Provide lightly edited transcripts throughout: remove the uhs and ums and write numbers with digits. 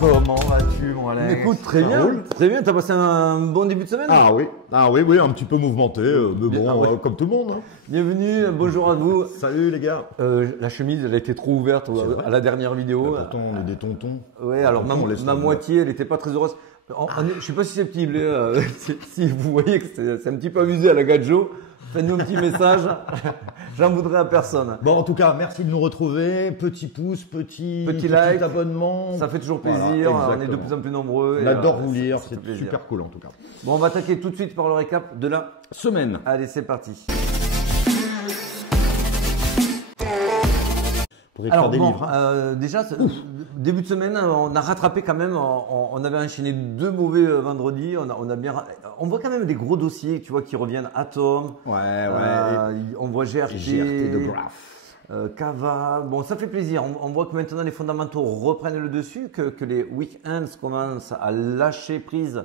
Comment vas-tu, mon Alex? Écoute, très bien, t'as passé un bon début de semaine? Ah oui, un petit peu mouvementé, mais bon, comme tout le monde. Hein. Bienvenue, bonjour à vous. Salut les gars. La chemise, elle a été trop ouverte à la dernière vidéo. Pourtant, on est des tontons. Ouais, alors ma moitié, elle était pas très heureuse. Je suis pas susceptible, si vous voyez que c'est un petit peu amusé à la Gadjo, faites-nous un petit message, j'en voudrais à personne. Bon, en tout cas, merci de nous retrouver. Petit pouce, petit like, abonnement. Ça fait toujours plaisir, voilà, on est de plus en plus nombreux. On adore vous lire, c'est super cool en tout cas. Bon, on va attaquer tout de suite par le récap de la semaine. Allez, c'est parti. Alors bon, déjà, début de semaine, on a rattrapé quand même, on avait enchaîné 2 mauvais vendredis, on voit quand même des gros dossiers, tu vois, qui reviennent. Atom, on voit GRT de Graph. Kava, bon, ça fait plaisir. On voit que maintenant les fondamentaux reprennent le dessus, que les week-ends commencent à lâcher prise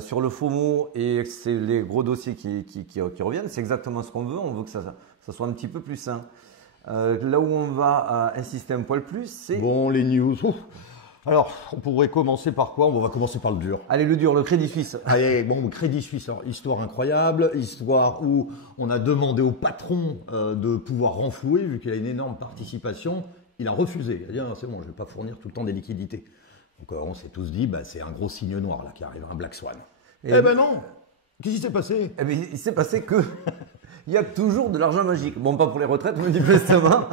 sur le FOMO et que c'est les gros dossiers qui reviennent. C'est exactement ce qu'on veut. On veut que ça soit un petit peu plus sain. Là où on va insister un poil plus, c'est… Bon, les news. Alors, on pourrait commencer par quoi? On va commencer par le dur. Allez, le dur, le Crédit Suisse. Allez, bon, Crédit Suisse, alors, histoire incroyable, histoire où on a demandé au patron de pouvoir renflouer, vu qu'il a une énorme participation. Il a refusé. Il a dit, ah, c'est bon, je ne vais pas fournir tout le temps des liquidités. Donc, on s'est tous dit, c'est un gros signe noir là qui arrive, un Black Swan. Eh ben non. Qu'est-ce qui s'est passé? Eh ben, il s'est passé que… Il y a toujours de l'argent magique. Bon, pas pour les retraites, manifestement,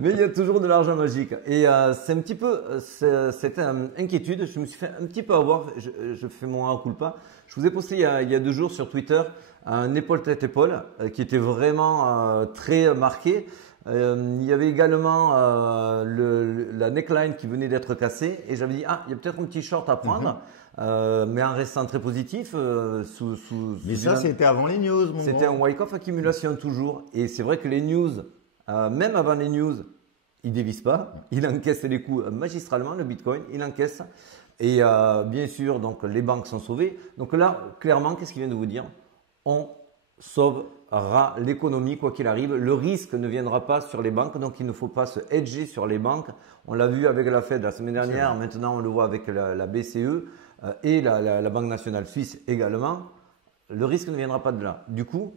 mais il y a toujours de l'argent magique. Et c'est un petit peu cette inquiétude. Je me suis fait un petit peu avoir. Je fais mon culpa. Je vous ai posté il y a 2 jours sur Twitter un épaule-tête-épaule qui était vraiment très marqué. Il y avait également la neckline qui venait d'être cassée et j'avais dit il y a peut-être un petit short à prendre. Mais en restant très positif, mais ça, c'était avant les news, mon C'était un Wyckoff accumulation toujours. Et c'est vrai que les news, même avant les news, il dévisse pas. Il encaisse les coups magistralement, le Bitcoin, il encaisse. Et bien sûr, donc les banques sont sauvées. Donc là, clairement, qu'est-ce qu'il vient de vous dire? On sauvera l'économie quoi qu'il arrive. Le risque ne viendra pas sur les banques, donc il ne faut pas se hedger sur les banques. On l'a vu avec la Fed la semaine dernière, maintenant on le voit avec la BCE. Et la Banque nationale suisse également, le risque ne viendra pas de là. Du coup,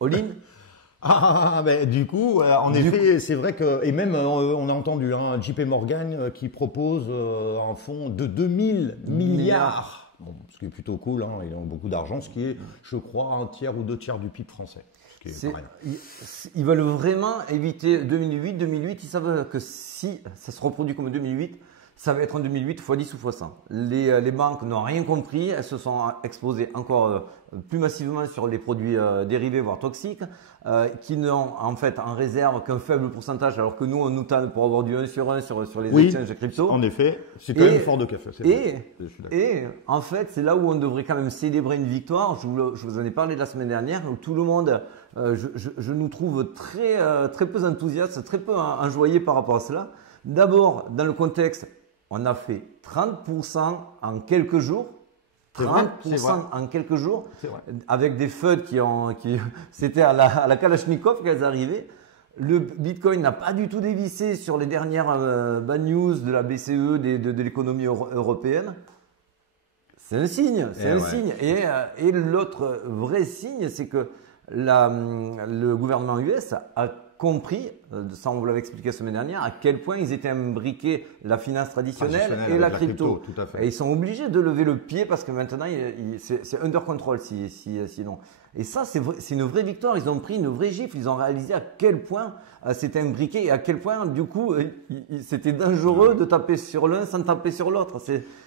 all-in. Du coup, en effet, c'est vrai que, et même on a entendu JP Morgan qui propose un fonds de 2000 milliards. Bon, ce qui est plutôt cool, ils ont beaucoup d'argent, ce qui est, je crois, 1/3 ou 2/3 du PIB français. Ils veulent vraiment éviter 2008. 2008, ils savent que si ça se reproduit comme 2008, ça va être en 2008 x 10 ou x 100. Les banques n'ont rien compris, elles se sont exposées encore plus massivement sur les produits dérivés, voire toxiques, qui n'ont en fait en réserve qu'un faible pourcentage, alors que nous on nous tanne pour avoir du 1 sur 1 sur les exchanges crypto. En effet, c'est quand même fort de café. Et en fait, c'est là où on devrait quand même célébrer une victoire. Je vous en ai parlé la semaine dernière, où tout le monde, je nous trouve très peu enthousiastes, très peu enjoyés par rapport à cela. D'abord, dans le contexte, on a fait 30% en quelques jours. 30% en quelques jours. Avec des FUD c'était à la Kalachnikov qu'elles arrivaient. Le Bitcoin n'a pas du tout dévissé sur les dernières bad news de la BCE, de l'économie européenne. C'est un signe, signe. Et l'autre vrai signe, c'est que le gouvernement US a compris, ça on vous l'avait expliqué la semaine dernière, à quel point ils étaient imbriqués la finance traditionnelle et la crypto. Tout à fait. Et ils sont obligés de lever le pied parce que maintenant c'est under control sinon. Et ça c'est une vraie victoire. Ils ont pris une vraie gifle. Ils ont réalisé à quel point c'était imbriqué et à quel point du coup c'était dangereux de taper sur l'un sans taper sur l'autre.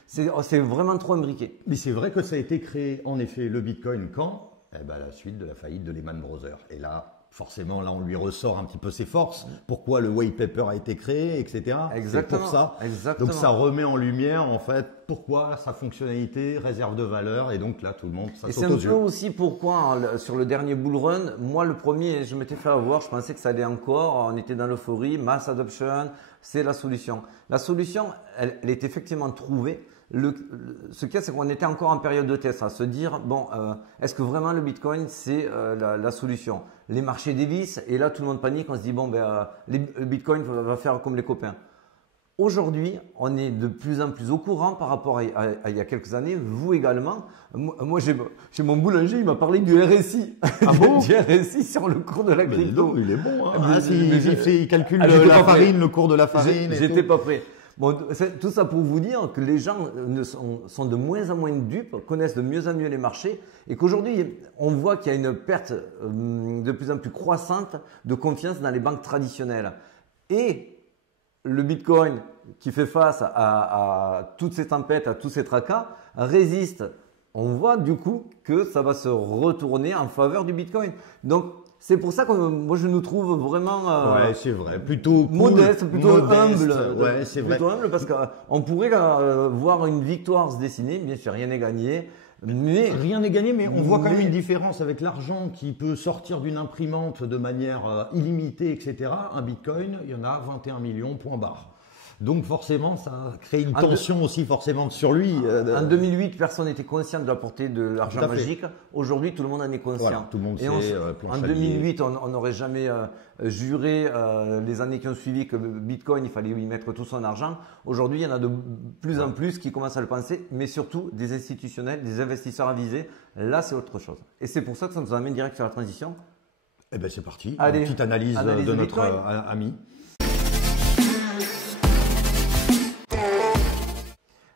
C'est vraiment trop imbriqué. Mais c'est vrai que ça a été créé en effet le Bitcoin quand à la suite de la faillite de Lehman Brothers. Et là, forcément, là, on lui ressort un petit peu ses forces. Pourquoi le white paper a été créé, etc. Exactement. C'est pour ça. Exactement. Donc, ça remet en lumière, en fait, pourquoi sa fonctionnalité, réserve de valeur. Et donc, là, tout le monde, ça saute aux yeux. Et c'est un peu aussi pourquoi, sur le dernier bull run, moi, le premier, je m'étais fait avoir, je pensais que ça allait encore. On était dans l'euphorie, mass adoption, c'est la solution. La solution, elle est effectivement trouvée. Ce qu'il y a, c'est qu'on était encore en période de test, à se dire, bon, est-ce que vraiment le Bitcoin, c'est la solution? Les marchés dévissent et là, tout le monde panique, on se dit, bon, le Bitcoin va faire comme les copains. Aujourd'hui, on est de plus en plus au courant par rapport à il y a quelques années, vous également. Moi, j'ai mon boulanger, il m'a parlé du RSI. Ah bon? Du RSI sur le cours de la Mais crypto. non, il est bon. Hein. Mais- Ah, si, mais- il calcule j'étais la pas prêt. farine, le cours de la farine. et J'étais tout. pas prêt. Bon, tout ça pour vous dire que les gens sont de moins en moins dupes, connaissent de mieux en mieux les marchés et qu'aujourd'hui, on voit qu'il y a une perte de plus en plus croissante de confiance dans les banques traditionnelles. Et le Bitcoin, qui fait face à toutes ces tempêtes, à tous ces tracas, résiste. On voit du coup que ça va se retourner en faveur du Bitcoin. Donc, c'est pour ça que moi je nous trouve vraiment Ouais, c'est vrai. Plutôt cool, modeste, plutôt modeste. humble. Ouais, c'est vrai. Plutôt humble parce qu'on pourrait voir une victoire se dessiner. Bien sûr, rien n'est gagné. Mais Rien n'est gagné, mais on voit quand même Mais- une différence avec l'argent qui peut sortir d'une imprimante de manière illimitée, etc. Un bitcoin, il y en a 21 millions, point barre. Donc forcément, ça crée une tension aussi forcément sur lui. En 2008, personne n'était conscient de la portée de l'argent Tout à fait. magique. Aujourd'hui, tout le monde en est conscient. Voilà, tout le monde Et on sait, s- planche en à 2008, on n'aurait jamais juré les années qui ont suivi que Bitcoin, il fallait y mettre tout son argent. Aujourd'hui, il y en a de plus en plus qui commencent à le penser, mais surtout des institutionnels, des investisseurs avisés. Là, c'est autre chose. Et c'est pour ça que ça nous amène direct sur la transition. Eh ben c'est parti. Allez, Une petite analyse analyse de de notre Bitcoin. ami.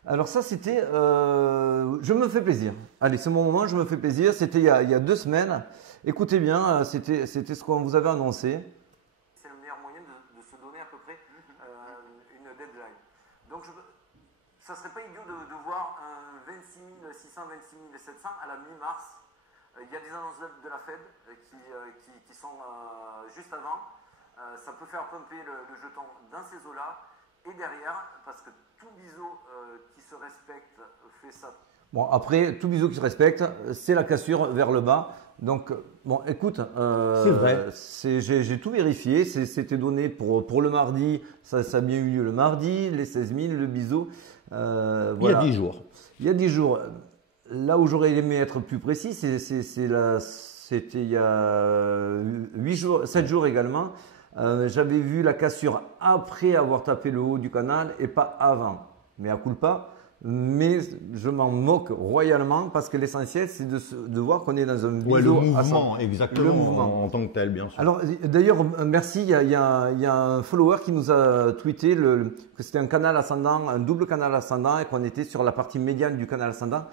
Alors ça, c'était je me fais plaisir. Allez, c'est mon moment, je me fais plaisir. C'était il y a 2 semaines. Écoutez bien, c'était ce qu'on vous avait annoncé. C'est le meilleur moyen de se donner à peu près une deadline. Donc, ça serait pas idiot de voir un 26 600, 26 700 à la mi-mars. Il y a des annonces de la Fed qui sont juste avant. Ça peut faire pumper le jeton dans ces eaux-là. Et derrière, parce que tout biseau qui se respecte fait ça. Bon, après, tout biseau qui se respecte, c'est la cassure vers le bas. Donc, bon, écoute, C'est vrai. J'ai tout vérifié. C'était donné pour le mardi. Ça a bien eu lieu le mardi, les 16 000, le biseau. Il y a Voilà. 10 jours. Il y a 10 jours. Là où j'aurais aimé être plus précis, c'était il y a 8 jours, 7 jours également. J'avais vu la cassure après avoir tapé le haut du canal et pas avant. Mais à culpa. Mais je m'en moque royalement parce que l'essentiel, c'est de voir qu'on est dans un Ouais, le biseau mouvement, exactement, Le mouvement. en tant que tel, bien sûr. Alors d'ailleurs, merci, il y a un follower qui nous a tweeté que c'était un canal ascendant, un double canal ascendant et qu'on était sur la partie médiane du canal ascendant.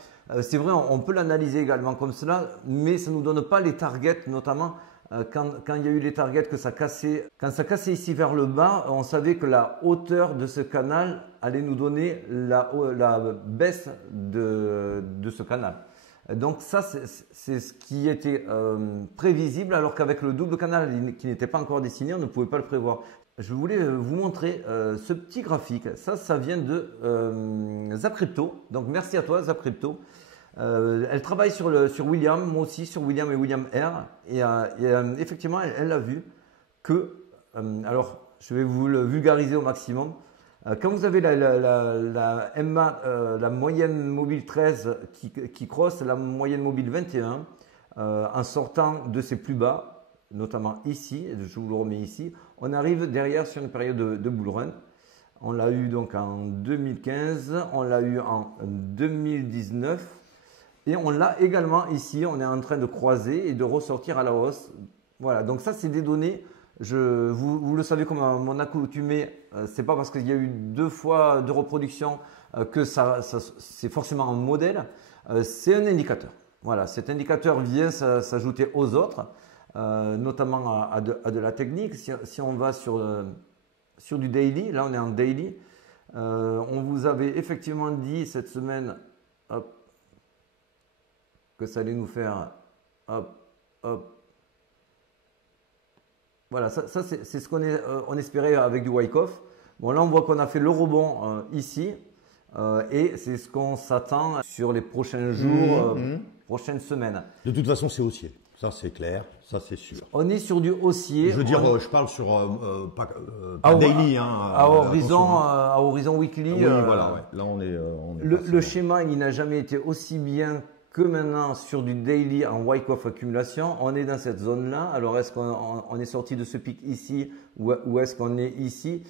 C'est vrai, on peut l'analyser également comme cela, mais ça ne nous donne pas les targets, notamment quand il y a eu les targets que ça cassait. Quand ça cassait ici vers le bas, on savait que la hauteur de ce canal allait nous donner la baisse de ce canal. Donc ça, c'est ce qui était prévisible, alors qu'avec le double canal qui n'était pas encore dessiné, on ne pouvait pas le prévoir. Je voulais vous montrer ce petit graphique. Ça vient de Zapcrypto. Donc merci à toi, Zapcrypto. Elle travaille sur William, moi aussi sur William et William R. Et effectivement, elle a vu que, alors je vais vous le vulgariser au maximum. Quand vous avez la MA, la moyenne mobile 13 qui crosse la moyenne mobile 21, en sortant de ses plus bas, notamment ici, je vous le remets ici, on arrive derrière sur une période de bull run. On l'a eu donc en 2015, on l'a eu en 2019 et on l'a également ici. On est en train de croiser et de ressortir à la hausse. Voilà, donc ça c'est des données. Vous le savez comme mon accoutumé, c'est pas parce qu'il y a eu 2 fois de reproduction que c'est forcément un modèle. C'est un indicateur. Voilà, cet indicateur vient s'ajouter aux autres, notamment à de la technique. Si on va sur du daily, là on est en daily, on vous avait effectivement dit cette semaine hop, que ça allait nous faire hop, hop. Voilà, ça c'est ce on espérait avec du Wyckoff. Bon, là on voit qu'on a fait le rebond ici et c'est ce qu'on s'attend sur les prochains jours, prochaines semaines. De toute façon, c'est haussier. Ça, c'est clair. Ça, c'est sûr. On est sur du haussier. Je veux dire, je parle sur pas daily. À horizon weekly. Oui, voilà. Ouais. Là, on est le schéma, il n'a jamais été aussi bien que maintenant sur du daily en Wyckoff accumulation. On est dans cette zone-là. Alors, est-ce qu'on est sorti de ce pic ici ou est-ce qu'on est ici?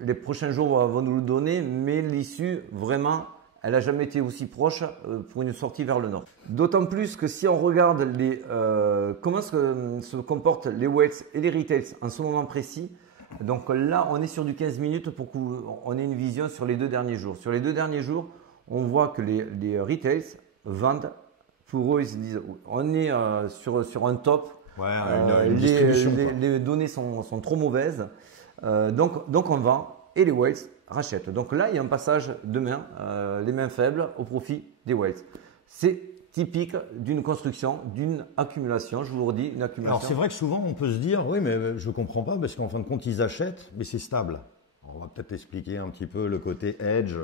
Les prochains jours vont nous le donner, mais l'issue, vraiment, elle n'a jamais été aussi proche pour une sortie vers le nord. D'autant plus que si on regarde comment se comportent les weights et les retails en ce moment précis, donc là, on est sur du 15 minutes pour qu'on ait une vision sur les 2 derniers jours. Sur les 2 derniers jours, on voit que les retails vendent, pour eux, ils se disent, on est sur un top. Ouais, une distribution. Les données sont trop mauvaises. Donc on vend et les weights rachètent. Donc là, il y a un passage de main, les mains faibles au profit des weights. C'est typique d'une construction, d'une accumulation. Je vous le redis, une accumulation. Alors c'est vrai que souvent on peut se dire, oui mais je comprends pas parce qu'en fin de compte ils achètent, mais c'est stable. On va peut-être expliquer un petit peu le côté hedge.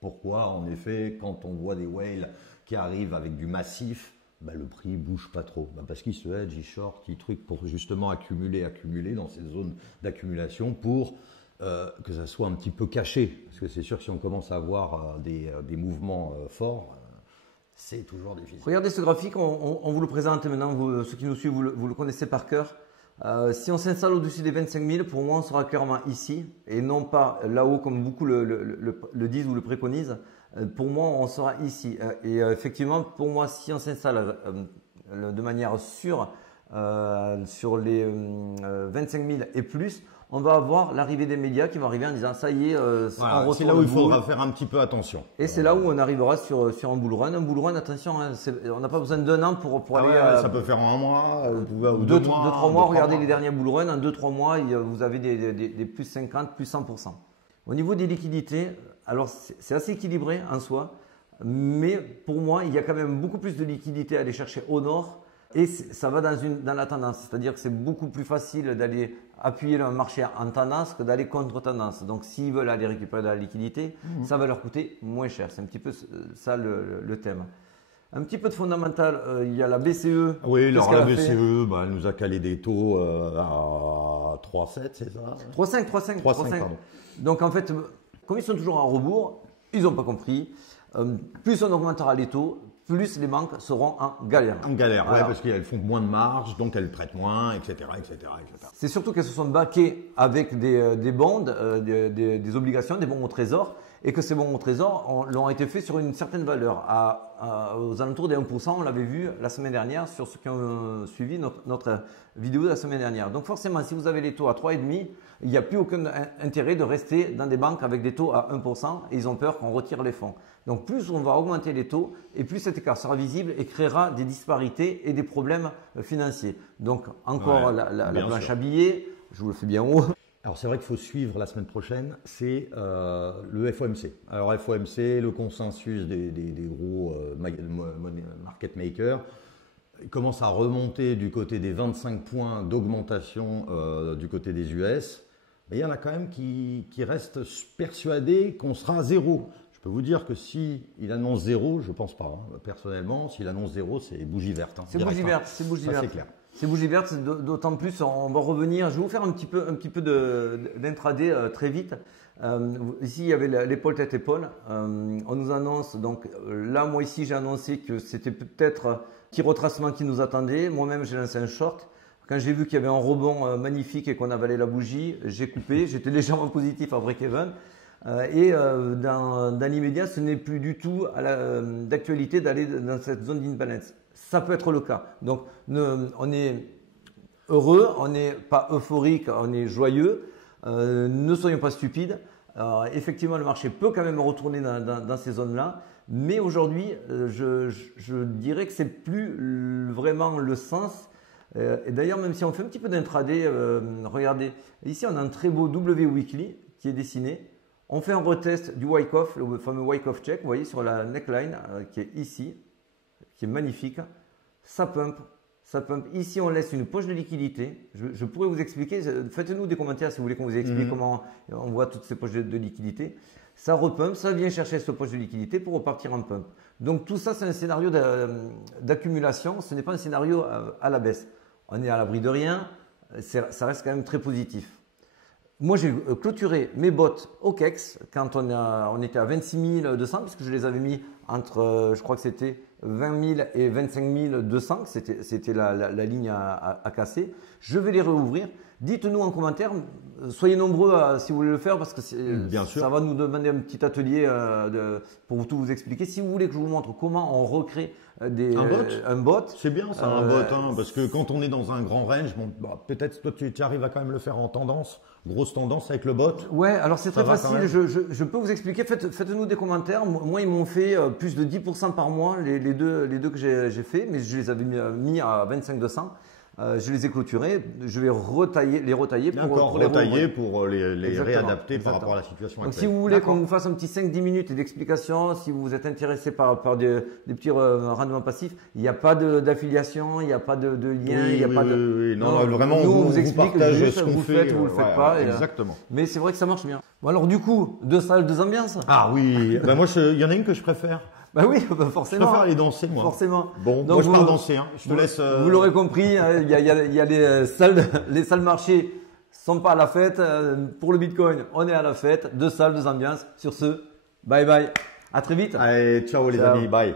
Pourquoi en effet quand on voit des whales qui arrivent avec du massif, le prix bouge pas trop. Parce qu'ils se hedge, ils short, ils truquent pour justement accumuler dans ces zones d'accumulation pour que ça soit un petit peu caché. Parce que c'est sûr que si on commence à avoir des mouvements forts, c'est toujours difficile. Regardez ce graphique, on vous le présente maintenant, ceux qui nous suivent, vous le connaissez par cœur. Si on s'installe au-dessus des 25 000, pour moi on sera clairement ici et non pas là-haut comme beaucoup le disent ou le préconisent. Pour moi on sera ici. Et effectivement pour moi si on s'installe de manière sûre sur les 25 000 et plus, on va avoir l'arrivée des médias qui vont arriver en disant ça y est, voilà, c'est là où il faudra faire un petit peu attention. Et c'est là où on arrivera sur un bull run. Un bull run, attention, hein, on n'a pas besoin d'1 an pour aller. Ça peut faire en 1 mois, ou 2 mois. 2-3 mois, regardez les derniers bull runs. En 2-3 mois, vous avez des plus 50, plus 100%. Au niveau des liquidités, alors c'est assez équilibré en soi, mais pour moi, il y a quand même beaucoup plus de liquidités à aller chercher au nord. Et ça va dans la tendance, c'est-à-dire que c'est beaucoup plus facile d'aller appuyer le marché en tendance que d'aller contre tendance. Donc s'ils veulent aller récupérer de la liquidité, ça va leur coûter moins cher. C'est un petit peu ça le thème. Un petit peu de fondamental, il y a la BCE. Oui, alors la BCE, elle nous a calé des taux à 3,7, c'est ça? 3,5. Pardon. Donc en fait, comme ils sont toujours en rebours, ils n'ont pas compris. Plus on augmentera les taux, plus les banques seront en galère. En galère, voilà. Parce qu'elles font moins de marge, donc elles prêtent moins, etc. C'est surtout qu'elles se sont baquées avec des bonds, des obligations, des bons au trésor, et que ces bons au trésor l'ont été faits sur une certaine valeur, aux alentours des 1%. On l'avait vu la semaine dernière sur ceux qui ont suivi notre vidéo de la semaine dernière. Donc forcément, si vous avez les taux à 3,5, il n'y a plus aucun intérêt de rester dans des banques avec des taux à 1% et ils ont peur qu'on retire les fonds. Donc plus on va augmenter les taux et plus cet écart sera visible et créera des disparités et des problèmes financiers. Donc encore la planche à billets, je vous le fais bien haut. Alors c'est vrai qu'il faut suivre la semaine prochaine, c'est le FOMC. Alors FOMC, le consensus des gros market makers, il commence à remonter du côté des 25 points d'augmentation du côté des US. Mais il y en a quand même qui restent persuadés qu'on sera à 0. Je peux vous dire que s'il annonce 0, je ne pense pas. Personnellement, s'il annonce 0, c'est bougie verte. C'est bougie verte, c'est bougie verte. C'est clair. C'est bougie verte, d'autant plus, on va revenir. Je vais vous faire un petit peu d'intraday très vite. Ici, il y avait l'épaule tête-épaule. On nous annonce, donc là, moi ici, j'ai annoncé que c'était peut-être un petit retracement qui nous attendait. Moi-même, j'ai lancé un short. Quand j'ai vu qu'il y avait un rebond magnifique et qu'on avalait la bougie, j'ai coupé. J'étais légèrement positif à break-even. Et dans l'immédiat, ce n'est plus du tout d'actualité d'aller dans cette zone d'imbalance. Ça peut être le cas. Donc, on est heureux, on n'est pas euphorique, on est joyeux. Ne soyons pas stupides. Effectivement, le marché peut quand même retourner dans ces zones-là. Mais aujourd'hui, je dirais que c'est plus vraiment le sens. Et d'ailleurs, même si on fait un petit peu d'intraday, regardez, ici on a un très beau W weekly qui est dessiné. On fait un retest du Wyckoff, le fameux Wyckoff check, vous voyez sur la neckline qui est ici, qui est magnifique. Ça pump. Ici, on laisse une poche de liquidité. Je pourrais vous expliquer, faites-nous des commentaires si vous voulez qu'on vous explique comment on voit toutes ces poches de liquidité. Ça repump, ça vient chercher cette poche de liquidité pour repartir en pump. Donc tout ça, c'est un scénario d'accumulation, ce n'est pas un scénario à la baisse. On est à l'abri de rien, ça reste quand même très positif. Moi, j'ai clôturé mes bots au KEX quand on était à 26 200 puisque je les avais mis entre, je crois que c'était 20 000 et 25 200, c'était la ligne à casser. Je vais les réouvrir. Dites-nous en commentaire, soyez nombreux si vous voulez le faire parce que ça va nous demander un petit atelier pour tout vous expliquer. Si vous voulez que je vous montre comment on recrée un bot. C'est bien ça, un bot, hein, parce que quand on est dans un grand range, bon, bah, peut-être toi tu arrives à quand même le faire en tendance, grosse tendance avec le bot. Ouais, alors c'est très facile, je peux vous expliquer, faites-nous des commentaires. Moi ils m'ont fait plus de 10% par mois, les deux que j'ai fait, mais je les avais mis à 25 200. Je les ai clôturés, je vais les retailler pour les réadapter par rapport à la situation actuelle. Donc si vous voulez qu'on vous fasse un petit 5-10 minutes d'explication, si vous êtes intéressé par des petits rendements passifs, il n'y a pas d'affiliation, il n'y a pas de lien, il n'y a pas de… Non, vraiment, nous, on vous explique juste, vous faites ou vous le faites pas. Exactement. Mais c'est vrai que ça marche bien. Bon alors du coup, 2 salles, 2 ambiances. Ah oui, moi il y en a une que je préfère. Bah oui, forcément. Je préfère aller danser, moi. Forcément. Bon, donc, moi je pars danser. Hein. Je te laisse. Vous l'aurez compris, il y a les salles marché sont pas à la fête. Pour le Bitcoin, on est à la fête. 2 salles, 2 ambiances. Sur ce, bye bye. À très vite. Allez, ciao les amis, bye.